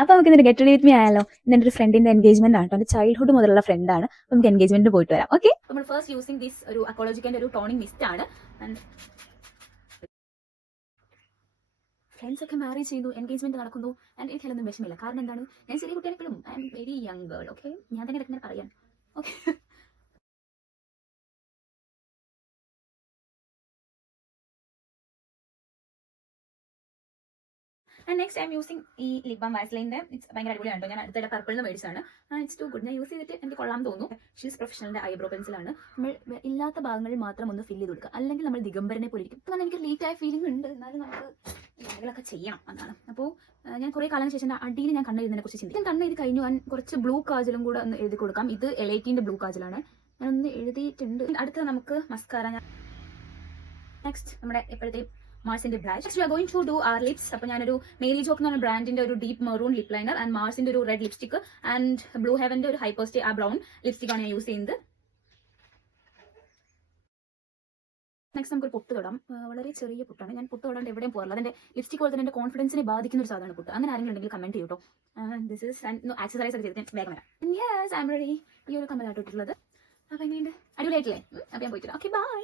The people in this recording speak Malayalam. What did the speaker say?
അപ്പൊ നമുക്ക് ഇന്നൊരു ഗെറ്റ് റെഡി വിത്ത് മീ ആയാലോ. ഇന്നെ ഒരു ഫ്രണ്ടിന്റെ എൻഗേജ്മെന്റ് ആണ്, എന്റെ ചൈൽഡ്ഹുഡ് മുതലുള്ള ഫ്രണ്ടാണ്. അപ്പൊ നമുക്ക് എൻഗേജ്മെന്റിന് പോയിട്ട് വരാം. ഓക്കെ, നമ്മൾ ഫസ്റ്റ് യൂസിങ് ദിസ് ഒരു അക്കോളജിക്കന്റെ ഒരു ടോണിംഗ് മിസ്റ്റ് ആണ്. ഫ്രണ്ട്സ് ഒക്കെ മാരേജ് ചെയ്തു, എൻഗേജ്മെന്റ് നടക്കുന്നു. ആൻഡ് എനിക്കതൊന്നും വിഷമില്ല. കാരണം എന്താണ്, ഞാൻ ചെറിയ കുട്ടിയാണെങ്കിലും I am very young girl. Okay, ഞാൻ തന്നെ ഇങ്ങനെ പറയാൻ. Okay, and next I am using ഈ ലിപ് ബാം വാസ്ലൈൻ്റെ. ഇറ്റ്സ് ഭയങ്കര അടിപൊളിയാണ് കേട്ടോ. ഞാൻ അടുത്തിടെ പർപ്പിളിന് മേടിച്ചാണ്. It's too good. ഞാൻ യൂസ് ചെയ്തിട്ട് എനിക്ക് കൊള്ളാൻ തോന്നുന്നു. ഷീസ് പ്രൊഫഷണലിന്റെ ഐബ്രോ പെൻസിലാണ്. നമ്മൾ ഇല്ലാത്ത ഭാഗങ്ങളിൽ മാത്രം ഒന്ന് ഫില്ല് ചെയ്ത് കൊടുക്കുക, അല്ലെങ്കിൽ നമ്മൾ ദിഗംബരനെ പോലെ ഇരിക്കും. അങ്ങനെ എനിക്ക് ലീറ്റ് ആയ ഫീലിംഗ് ഉണ്ട്, എന്നാലും നമുക്ക് എന്തെങ്കിലുമൊക്കെ ചെയ്യണം എന്നാണ്. അപ്പോൾ ഞാൻ കുറേ കാലം ശേഷം അടിയിൽ ഞാൻ കണ്ണെഴുതിനെ കുറിച്ച് ചിന്തിക്കും. ഞാൻ കണ്ണെഴുതി കഴിഞ്ഞു. ഞാൻ കുറച്ച് ബ്ലൂ കാജലും കൂടെ ഒന്ന് എഴുതി കൊടുക്കാം. ഇത് എലൈറ്റിന്റെ ബ്ലൂ കാജലാണ്. ഞാനൊന്ന് എഴുതിയിട്ടുണ്ട്. അടുത്ത നമുക്ക് മസ്കാര. നെക്സ്റ്റ് നമ്മുടെ എപ്പോഴത്തെയും മാർസിന്റെ blush. Next we are going to do our lips. അപ്പോൾ ഞാനൊരു മേരി ജോക്ക് എന്ന് പറഞ്ഞ ബ്രാൻഡിന്റെ ഒരു deep maroon lip liner and മാർസിന്റെ ഒരു റെഡ് ലിപ്സ്റ്റിക് ആൻഡ് ബ്ലൂ ഹെവന്റെ ഒരു ഹൈപ്പർ സ്റ്റേ ആ ബ്രൗൺ ലിപ്സ്റ്റിക് ആണ് ഞാൻ യൂസ് ചെയ്യുന്നത്. നെക്സ്റ്റ് നമുക്ക് പൊട്ട് തൊടാം. വളരെ ചെറിയ പൊട്ടാണ്. ഞാൻ പൊട്ട് തൊടാണ്ട് എവിടെയും പോകാറില്ല. അതിന്റെ ലിപ്സ്റ്റിക് പോലെ തന്നെ എന്റെ കോൺഫിഡൻസിനെ ബാധിക്കുന്ന ഒരു സാധനമാണ് പൊട്ട്. അങ്ങനെ ആരെങ്കിലും ഉണ്ടെങ്കിൽ കമന്റ് ചെയ്യൂട്ടോ. ദിസ് ഇസ് ആക്സസറൈസ് ഒക്കെ ചെയ്തിട്ട് വേഗം വരാം. Yes, I am ready. ഈ ഒരു കമ്മലാട്ടോ ഇട്ടിട്ടുള്ളത്. അപ്പൊ എങ്ങനെയുണ്ട്? അടിപൊളിയായിട്ടില്ലേ? അപ്പൊ ഞാൻ പോയിട്ട്. Okay, by.